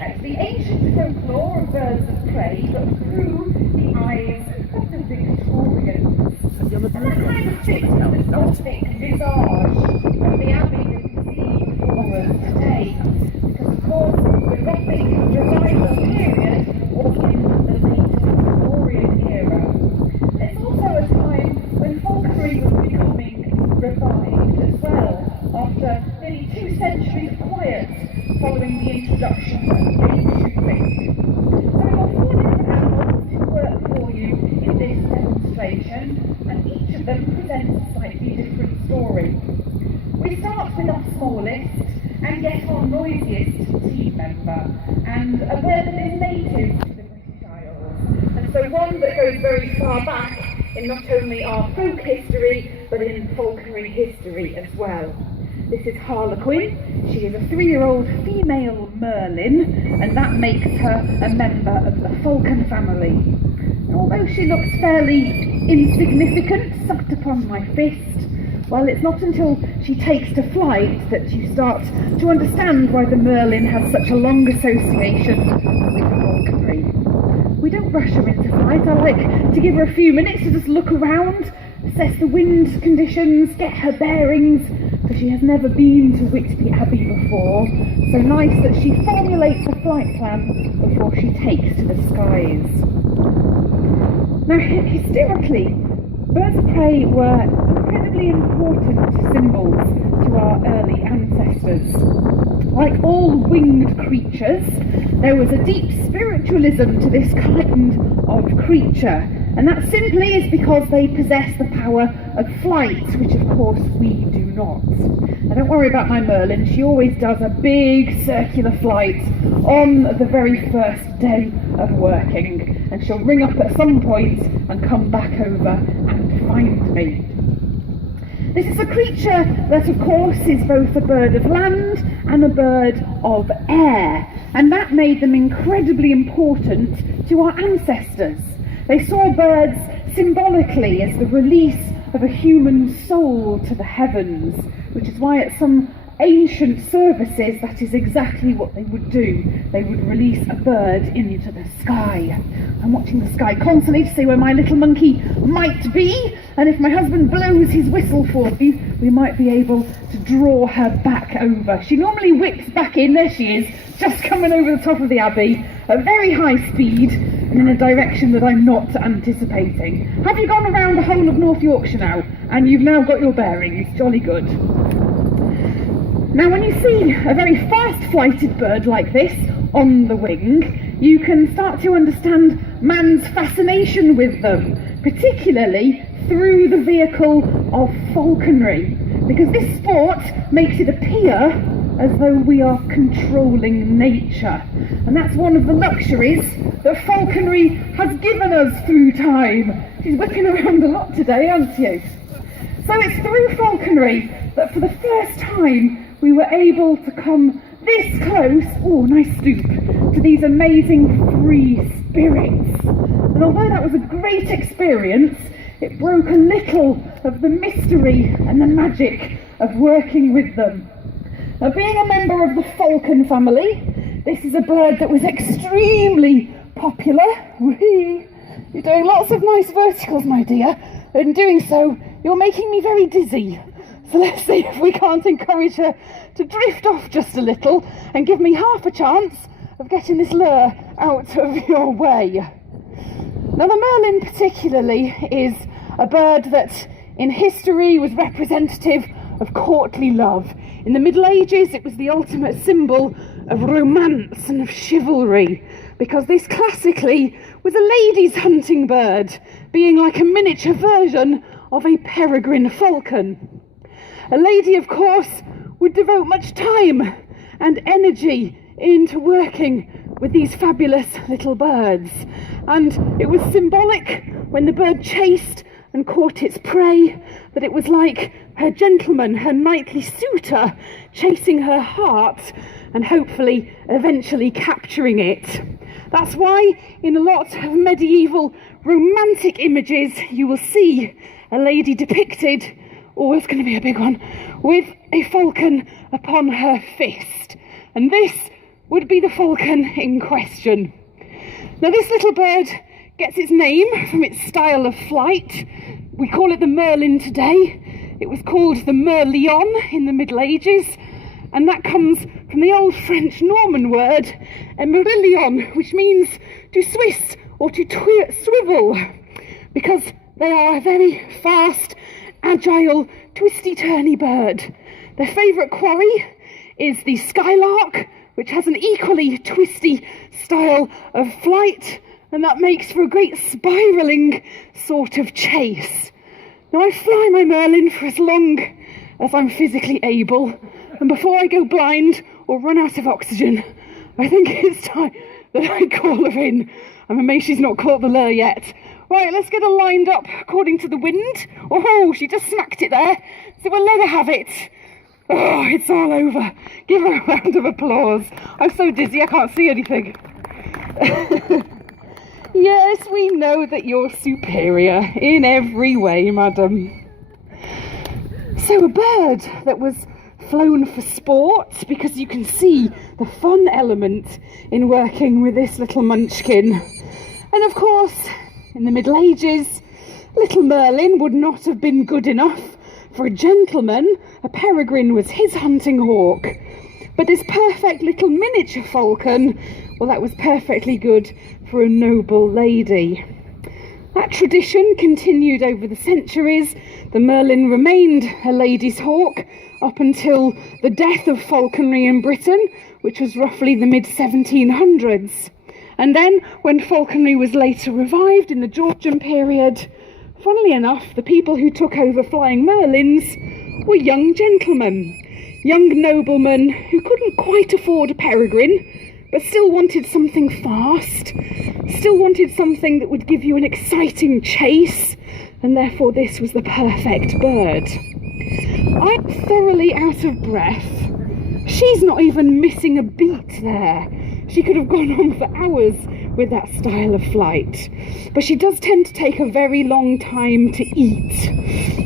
at the ancient folklore of birds of prey, but through the eyes of the Victorians. And that kind of fits with the Gothic visage of the Abbey that we see before us today. Because of course, the Gothic revival period was in the late Victorian era. It's also a time when falconry was becoming revived as well, after nearly 2 centuries of quiet following the introduction of game shooting. So I've got 4 different animals to work for you in this demonstration, and each of them presents a slightly different story. We start with our smallest and yet our noisiest team member, and a bird that is native to the British Isles, and so one that goes very far back in not only our folk history, but in falconry history as well. This is Harlequin. She is a 3-year-old female merlin, and that makes her a member of the falcon family. And although she looks fairly insignificant, sucked upon my fist, well, it's not until she takes to flight that you start to understand why the merlin has such a long association with falconry. We don't rush her into flight. I like to give her a few minutes to just look around, assess the wind conditions, get her bearings, because she has never been to Whitby Abbey before. So nice that she formulates a flight plan before she takes to the skies. Now, historically, birds of prey were incredibly important symbols to our early ancestors. Like all winged creatures, there was a deep spiritualism to this kind of creature, and that simply is because they possess the power of flight, which of course we do not. Now don't worry about my merlin, she always does a big circular flight on the very first day of working, and she'll ring up at some point and come back over and find me. This is a creature that of course is both a bird of land and a bird of air, and that made them incredibly important to our ancestors. They saw birds symbolically as the release of a human soul to the heavens, which is why at some ancient services that is exactly what they would do. They would release a bird into the sky. I'm watching the sky constantly to see where my little monkey might be, and if my husband blows his whistle for me, we might be able to draw her back over. She normally whips back in, there she is, just coming over the top of the Abbey at very high speed and in a direction that I'm not anticipating. Have you gone around the whole of North Yorkshire now, and you've now got your bearings? Jolly good. Now when you see a very fast-flighted bird like this on the wing, you can start to understand man's fascination with them, particularly through the vehicle of falconry, because this sport makes it appear as though we are controlling nature, and that's one of the luxuries that falconry has given us through time. She's whipping around a lot today, aren't you? So it's through falconry that for the first time we were able to come this close, oh nice stoop, to these amazing free spirits. And although that was a great experience, it broke a little of the mystery and the magic of working with them. Now, being a member of the falcon family, this is a bird that was extremely popular. You're doing lots of nice verticals, my dear, and in doing so, you're making me very dizzy. So let's see if we can't encourage her to drift off just a little and give me half a chance of getting this lure out of your way. Now the merlin particularly is a bird that in history was representative of courtly love. In the Middle Ages it was the ultimate symbol of romance and of chivalry, because this classically was a ladies' hunting bird, being like a miniature version of a peregrine falcon. A lady, of course, would devote much time and energy into working with these fabulous little birds, and it was symbolic when the bird chased and caught its prey that it was like her gentleman, her knightly suitor, chasing her heart and hopefully eventually capturing it. That's why in a lot of medieval romantic images you will see a lady depicted, oh, it's going to be a big one, with a falcon upon her fist. And this would be the falcon in question. Now this little bird gets its name from its style of flight. We call it the merlin today. It was called the merlion in the Middle Ages, and that comes from the old French Norman word emerillon, which means to twist or to swivel, because they are a very fast, agile, twisty-turny bird. Their favourite quarry is the skylark, which has an equally twisty style of flight, and that makes for a great spiralling sort of chase. Now I fly my merlin for as long as I'm physically able, and before I go blind or run out of oxygen, I think it's time that I call her in. I'm amazed she's not caught the lure yet. Right, let's get her lined up according to the wind. Oh, she just smacked it there, so we'll let her have it. Oh, it's all over. Give her a round of applause. I'm so dizzy I can't see anything. Yes, we know that you're superior in every way, madam. So a bird that was flown for sport, because you can see the fun element in working with this little munchkin. And of course, in the Middle Ages, little Merlin would not have been good enough for a gentleman. A peregrine was his hunting hawk. But this perfect little miniature falcon, well, that was perfectly good for a noble lady. That tradition continued over the centuries. The Merlin remained a lady's hawk up until the death of falconry in Britain, which was roughly the mid-1700s. And then, when falconry was later revived in the Georgian period, funnily enough, the people who took over flying merlins were young gentlemen, young noblemen who couldn't quite afford a peregrine, but still wanted something fast, still wanted something that would give you an exciting chase, and therefore this was the perfect bird. I'm thoroughly out of breath. She's not even missing a beat there. She could have gone on for hours with that style of flight. But she does tend to take a very long time to eat.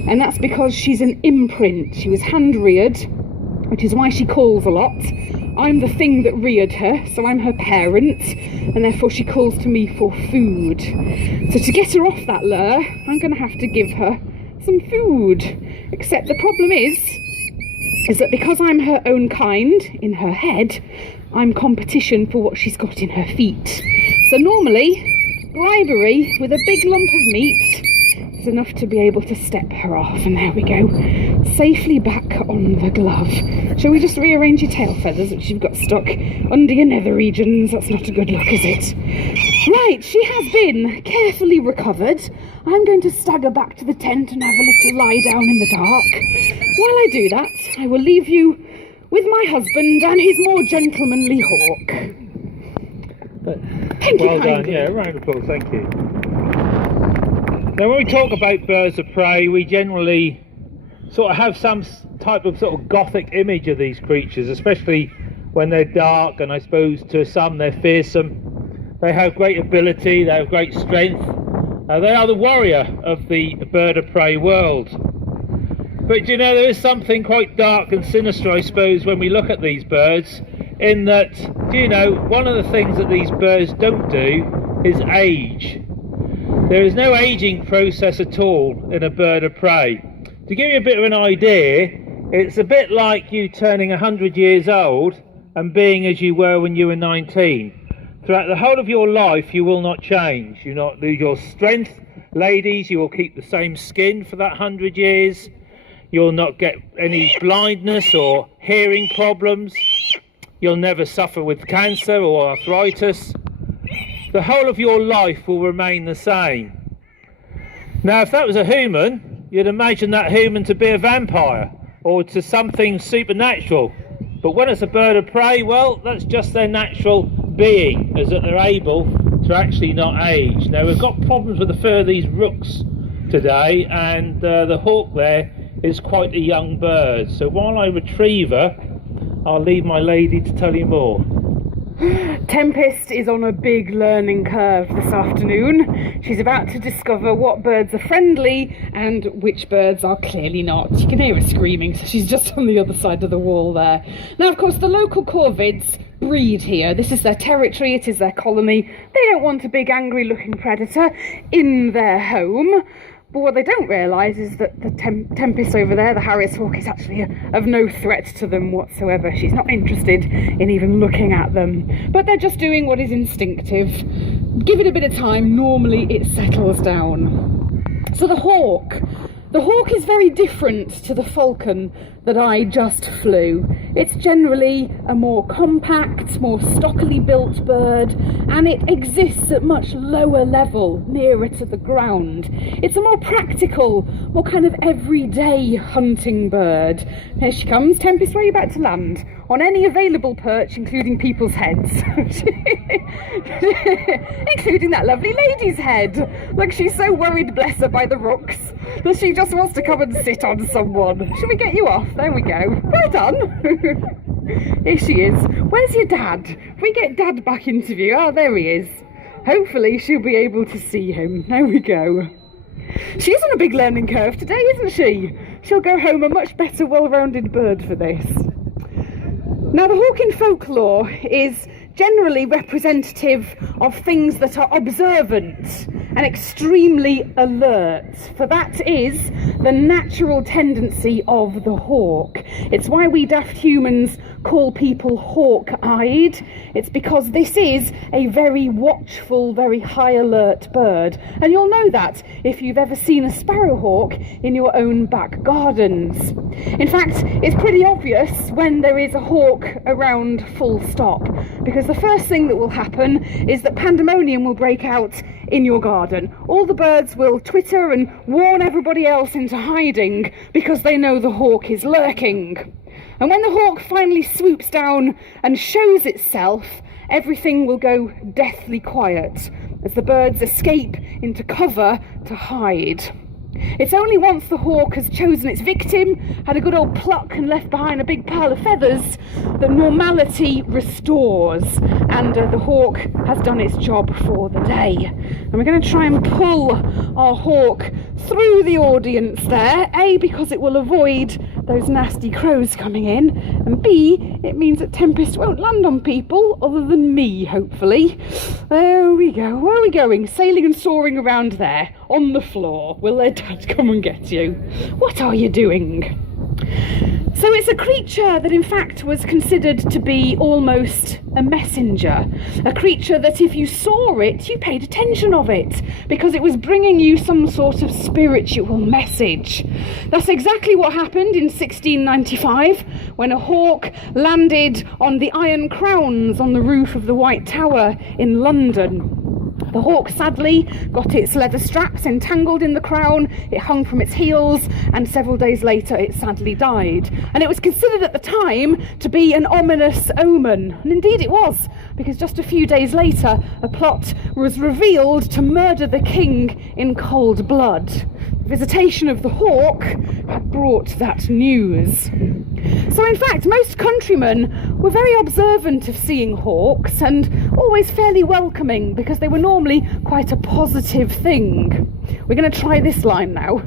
And that's because she's an imprint. She was hand-reared, which is why she calls a lot. I'm the thing that reared her, so I'm her parent, and therefore she calls to me for food. So to get her off that lure, I'm going to have to give her some food. Except the problem is that because I'm her own kind in her head, I'm competition for what she's got in her feet. So normally, bribery with a big lump of meat is enough to be able to step her off. And there we go, safely back on the glove. Shall we just rearrange your tail feathers, which you've got stuck under your nether regions? That's not a good look, is it? Right, she has been carefully recovered. I'm going to stagger back to the tent and have a little lie down in the dark. While I do that, I will leave you with my husband and his more gentlemanly hawk. Thank you. Well done, yeah, round of applause, thank you. Now when we talk about birds of prey, we generally sort of have some type of sort of Gothic image of these creatures, especially when they're dark, and I suppose to some they're fearsome. They have great ability, they have great strength. They are the warrior of the bird of prey world. But you know, there is something quite dark and sinister, I suppose, when we look at these birds, in that, do you know, one of the things that these birds don't do is age. There is no aging process at all in a bird of prey. To give you a bit of an idea, it's a bit like you turning 100 years old and being as you were when you were 19. Throughout the whole of your life, you will not change. You will not lose your strength. Ladies, you will keep the same skin for that 100 years. You'll not get any blindness or hearing problems. You'll never suffer with cancer or arthritis. The whole of your life will remain the same. Now, if that was a human, you'd imagine that human to be a vampire or to something supernatural. But when it's a bird of prey, well, that's just their natural being, as that they're able to actually not age. Now, we've got problems with the fur of these rooks today, and the hawk there is quite a young bird. So while I retrieve her, I'll leave my lady to tell you more. Tempest is on a big learning curve this afternoon. She's about to discover what birds are friendly and which birds are clearly not. You can hear her screaming, so she's just on the other side of the wall there. Now, of course, the local corvids breed here. This is their territory, it is their colony. They don't want a big angry looking predator in their home. But what they don't realise is that the tempest over there, the Harris hawk, is actually of no threat to them whatsoever. She's not interested in even looking at them. But they're just doing what is instinctive. Give it a bit of time, normally it settles down. So the hawk is very different to the falcon that I just flew. It's generally a more compact, more stockily built bird, and it exists at much lower level, nearer to the ground. It's a more practical, more kind of everyday hunting bird. Here she comes. Tempest, where are you about to land? On any available perch, including people's heads. Including that lovely lady's head. Look, she's so worried, bless her, by the rooks, that she just wants to come and sit on someone. Shall we get you off? There we go. Well done. Here she is. Where's your dad? If we get Dad back into view. Oh, there he is. Hopefully she'll be able to see him. There we go. She's on a big learning curve today, isn't she? She'll go home a much better, well-rounded bird for this. Now, the hawk in folklore is generally representative of things that are observant and extremely alert, for that is the natural tendency of the hawk. It's why we daft humans call people hawk-eyed. It's because this is a very watchful, very high alert bird, and you'll know that if you've ever seen a sparrowhawk in your own back gardens. In fact, it's pretty obvious when there is a hawk around, full stop, because the first thing that will happen is that pandemonium will break out in your garden. All the birds will twitter and warn everybody else into hiding because they know the hawk is lurking. And when the hawk finally swoops down and shows itself, everything will go deathly quiet as the birds escape into cover to hide. It's only once the hawk has chosen its victim, had a good old pluck and left behind a big pile of feathers, that normality restores and the hawk has done its job for the day. And we're going to try and pull our hawk through the audience there, A, because it will avoid those nasty crows coming in, and B, it means that Tempest won't land on people other than me, hopefully. There we go. Where are we going? Sailing and soaring around there, on the floor. Will their dad come and get you? What are you doing? So it's a creature that in fact was considered to be almost a messenger, a creature that if you saw it, you paid attention of it, because it was bringing you some sort of spiritual message. That's exactly what happened in 1695 when a hawk landed on the Iron Crowns on the roof of the White Tower in London. The hawk sadly got its leather straps entangled in the crown, it hung from its heels, and several days later it sadly died. And it was considered at the time to be an ominous omen, and indeed it was, because just a few days later a plot was revealed to murder the king in cold blood. The visitation of the hawk had brought that news. So in fact, most countrymen were very observant of seeing hawks and always fairly welcoming, because they were normally quite a positive thing. We're going to try this line now.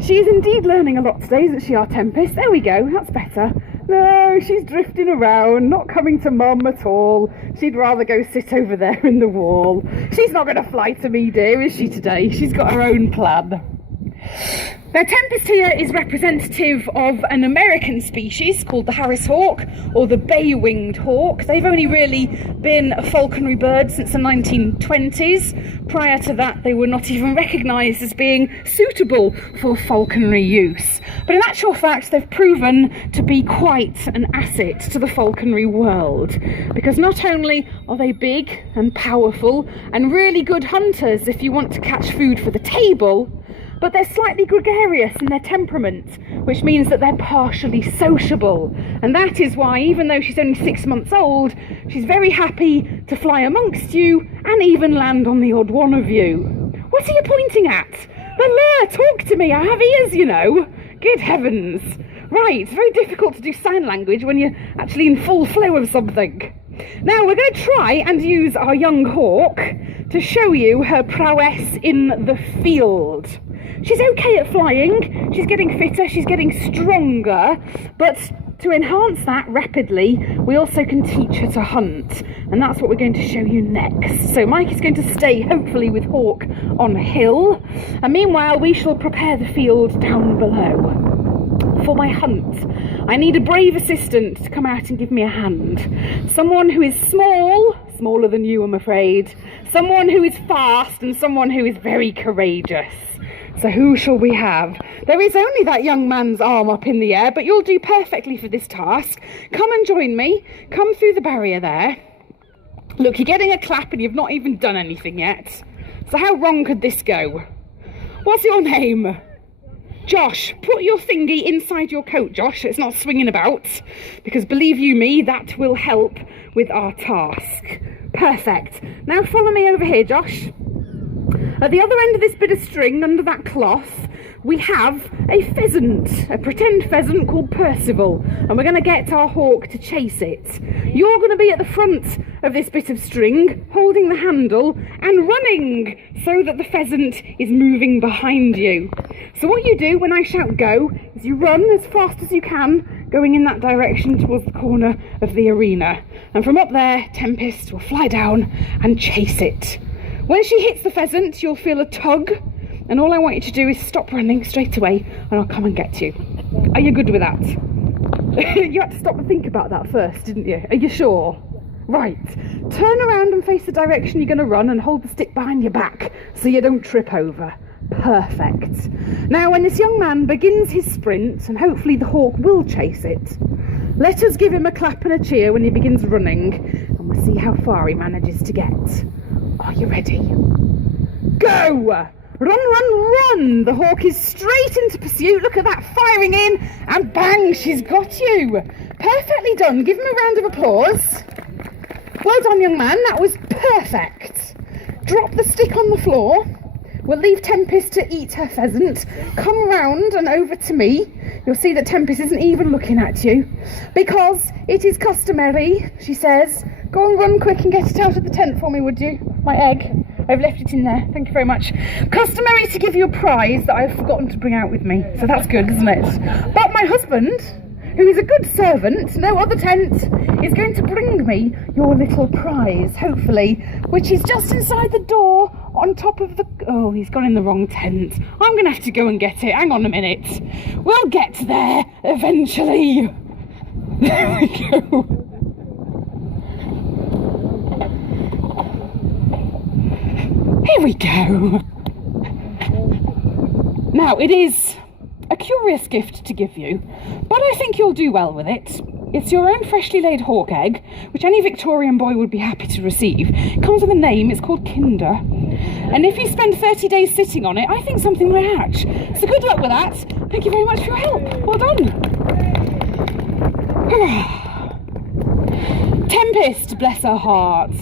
She is indeed learning a lot today, isn't she, our Tempest? There we go, that's better. No, she's drifting around, not coming to Mum at all. She'd rather go sit over there in the wall. She's not going to fly to me, dear, is she, today? She's got her own plan. Now, Tempest here is representative of an American species called the Harris hawk, or the bay-winged hawk. They've only really been a falconry bird since the 1920s. Prior to that, they were not even recognised as being suitable for falconry use. But in actual fact, they've proven to be quite an asset to the falconry world, because not only are they big and powerful and really good hunters if you want to catch food for the table, but they're slightly gregarious in their temperament, which means that they're partially sociable. And that is why, even though she's only 6 months old, she's very happy to fly amongst you and even land on the odd one of you. What are you pointing at? Bella, talk to me, I have ears, you know. Good heavens. Right, it's very difficult to do sign language when you're actually in full flow of something. Now we're going to try and use our young hawk to show you her prowess in the field. She's okay at flying, she's getting fitter, she's getting stronger, but To enhance that rapidly, we also can teach her to hunt, and that's what we're going to show you next. So Mike is going to stay, hopefully with Hawk, on a hill, and meanwhile we shall prepare the field down below. For my hunt, I need a brave assistant to come out and give me a hand. Someone who is small, smaller than you I'm afraid, someone who is fast, and someone who is very courageous. So who shall we have? There is only that young man's arm up in the air, but you'll do perfectly for this task. Come and join me. Come through the barrier there. Look, you're getting a clap and you've not even done anything yet. So how wrong could this go? What's your name? Josh. Put your thingy inside your coat, Josh, so it's not swinging about. Because believe you me, that will help with our task. Perfect. Now follow me over here, Josh. At the other end of this bit of string, under that cloth, we have a pheasant, a pretend pheasant called Percival, and we're going to get our Hawk to chase it. You're going to be at the front of this bit of string, holding the handle and running so that the pheasant is moving behind you. So what you do when I shout go is you run as fast as you can, going in that direction towards the corner of the arena. And from up there, Tempest will fly down and chase it. When she hits the pheasant, you'll feel a tug, and all I want you to do is stop running straight away, and I'll come and get you. Are you good with that? You had to stop and think about that first, didn't you? Are you sure? Right. Turn around and face the direction you're going to run, and hold the stick behind your back so you don't trip over. Perfect. Now, when this young man begins his sprint, and hopefully the Hawk will chase it, let us give him a clap and a cheer when he begins running, and we'll see how far he manages to get. Are you ready? Go! Run, run, run! The Hawk is straight into pursuit. Look at that, firing in, and bang, she's got you. Perfectly done. Give him a round of applause. Well done, young man. That was perfect. Drop the stick on the floor. We'll leave Tempest to eat her pheasant. Come round and over to me. You'll see that Tempest isn't even looking at you. Because it is customary, she says. Go and run quick and get it out of the tent for me, would you? My egg. I've left it in there. Thank you very much. Customary to give you a prize that I've forgotten to bring out with me. So that's good, isn't it? But my husband, who is a good servant, no other tent, is going to bring me your little prize, hopefully, which is just inside the door on top of the... Oh, he's gone in the wrong tent. I'm going to have to go and get it. Hang on a minute. We'll get there eventually. There we go. Here we go. Now, it is a curious gift to give you, but I think you'll do well with it. It's your own freshly laid hawk egg, which any Victorian boy would be happy to receive. It comes with a name, it's called Kinder. And if you spend 30 days sitting on it, I think something will hatch. So good luck with that. Thank you very much for your help. Well done. Tempest, bless her heart.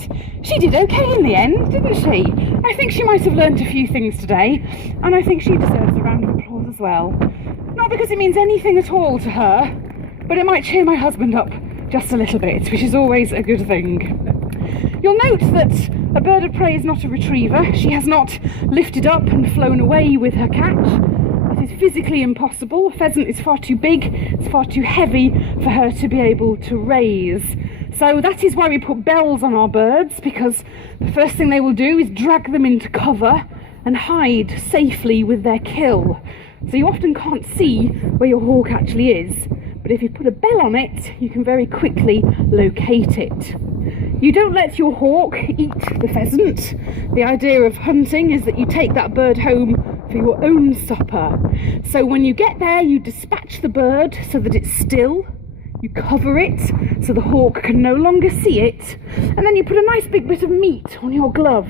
She did okay in the end, didn't she? I think she might have learnt a few things today, and I think she deserves a round of applause as well. Not because it means anything at all to her, but it might cheer my husband up just a little bit, which is always a good thing. You'll note that a bird of prey is not a retriever. She has not lifted up and flown away with her catch. It is physically impossible. A pheasant is far too big, it's far too heavy for her to be able to raise. So that is why we put bells on our birds, because the first thing they will do is drag them into cover and hide safely with their kill. So you often can't see where your hawk actually is, but if you put a bell on it, you can very quickly locate it. You don't let your hawk eat the pheasant. The idea of hunting is that you take that bird home for your own supper. So when you get there, you dispatch the bird so that it's still. You cover it so the hawk can no longer see it, and then you put a nice big bit of meat on your glove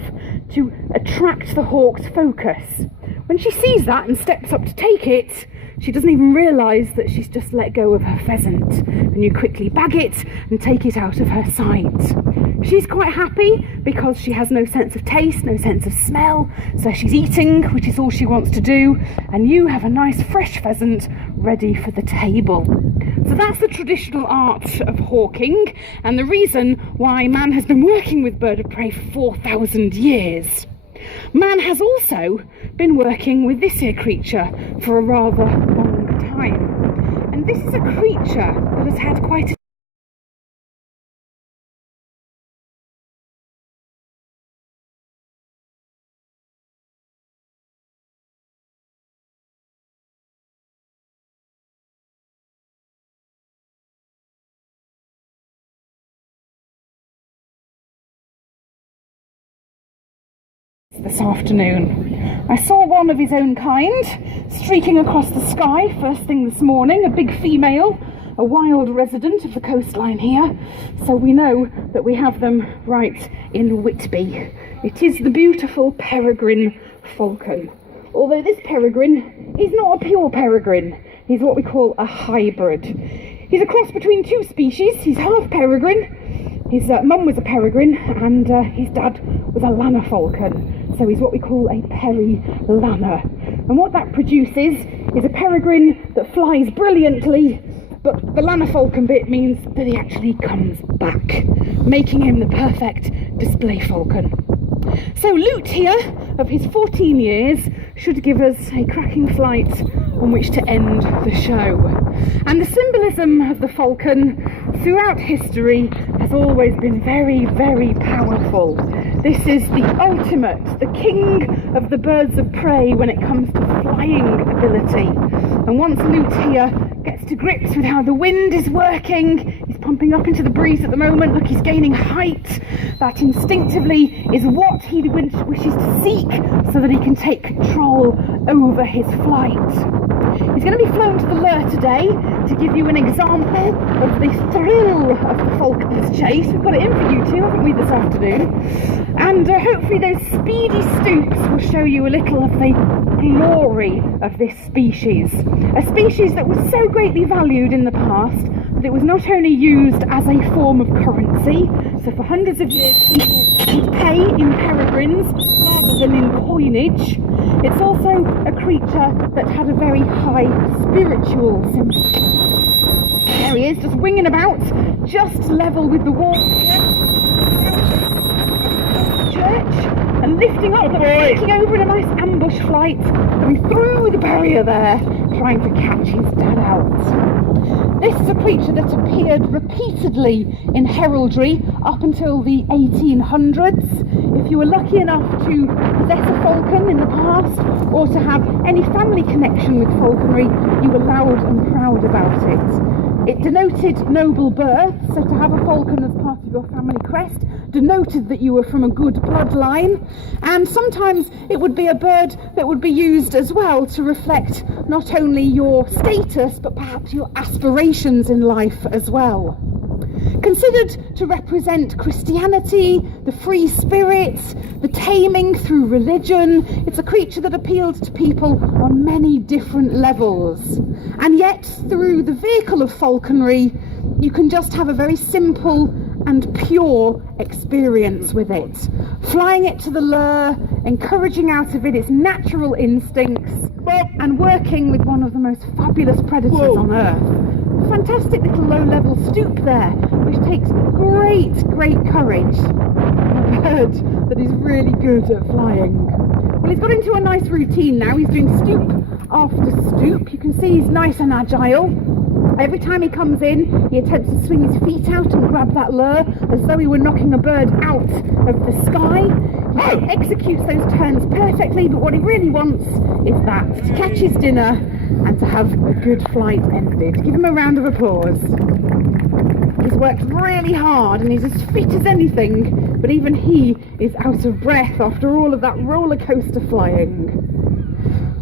to attract the hawk's focus. When she sees that and steps up to take it, she doesn't even realise that she's just let go of her pheasant, and you quickly bag it and take it out of her sight. She's quite happy because she has no sense of taste, no sense of smell, so she's eating, which is all she wants to do, and you have a nice fresh pheasant ready for the table. So that's the traditional art of hawking, and the reason why man has been working with bird of prey for 4,000 years. Man has also been working with this here creature for a rather long time. And And this is a creature that has had quite a this afternoon. I saw one of his own kind streaking across the sky first thing this morning, a big female, a wild resident of the coastline here, so we know that we have them right in Whitby. It is the beautiful Peregrine Falcon. Although this peregrine is not a pure peregrine, he's what we call a hybrid. He's a cross between two species. He's half peregrine. His mum was a peregrine and his dad was a lanner falcon, so he's what we call a peri-lanner. And what that produces is a peregrine that flies brilliantly, but the lanner falcon bit means that he actually comes back, making him the perfect display falcon. So Lute here, of his 14 years, should give us a cracking flight on which to end the show. And the symbolism of the falcon throughout history has always been very, very powerful. This is the ultimate, the king of the birds of prey when it comes to flying ability. And once Lute here gets to grips with how the wind is working, he's pumping up into the breeze at the moment, look, he's gaining height. That instinctively is what he wishes to seek so that he can take control over his flight. He's going to be flown to the lure today to give you an example of the thrill of the falcon's chase. We've got it in for you too, haven't we, this afternoon? And hopefully those speedy stoops will show you a little of the glory of this species. A species that was so greatly valued in the past that it was not only used as a form of currency, so for hundreds of years people would pay in peregrines rather than in coinage. It's also a creature that had a very high spiritual symbol. There he is, just winging about, just level with the wall here. Church, and lifting up, taking over in a nice ambush flight, going through the barrier there, trying to catch his dad out. This is a creature that appeared repeatedly in heraldry up until the 1800s. If you were lucky enough to possess a falcon in the past, or to have any family connection with falconry, you were loud and proud about it. It denoted noble birth, so to have a falcon as part of your family crest denoted that you were from a good bloodline, and sometimes it would be a bird that would be used as well to reflect not only your status but perhaps your aspirations in life as well. Considered to represent Christianity, the free spirit, the taming through religion, it's a creature that appealed to people on many different levels. And yet, through the vehicle of falconry, you can just have a very simple and pure experience with it. Flying it to the lure, encouraging out of it its natural instincts, and working with one of the most fabulous predators on earth. Fantastic little low-level stoop there, which takes great courage. A bird that is really good at flying. Well, he's got into a nice routine now. He's doing stoop after stoop. You can see he's nice and agile. Every time he comes in, he attempts to swing his feet out and grab that lure as though he were knocking a bird out of the sky. He executes those turns perfectly, but what he really wants is that, to catch his dinner and to have a good flight ended. Give him a round of applause. He's worked really hard and he's as fit as anything, but even he is out of breath after all of that roller coaster flying.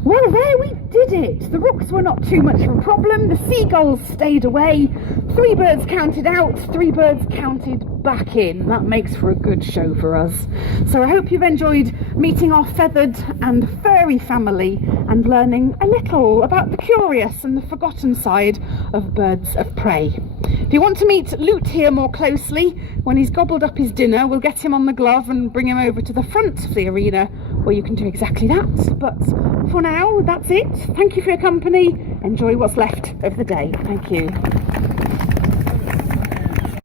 Well, there we did it. The rooks were not too much of a problem. The seagulls stayed away. 3 birds counted out, 3 birds counted back in. That makes for a good show for us. So I hope you've enjoyed meeting our feathered and furry family and learning a little about the curious and the forgotten side of birds of prey. If you want to meet Lute here more closely, when he's gobbled up his dinner, we'll get him on the glove and bring him over to the front of the arena where you can do exactly that. But for now, that's it. Thank you for your company. Enjoy what's left of the day. Thank you.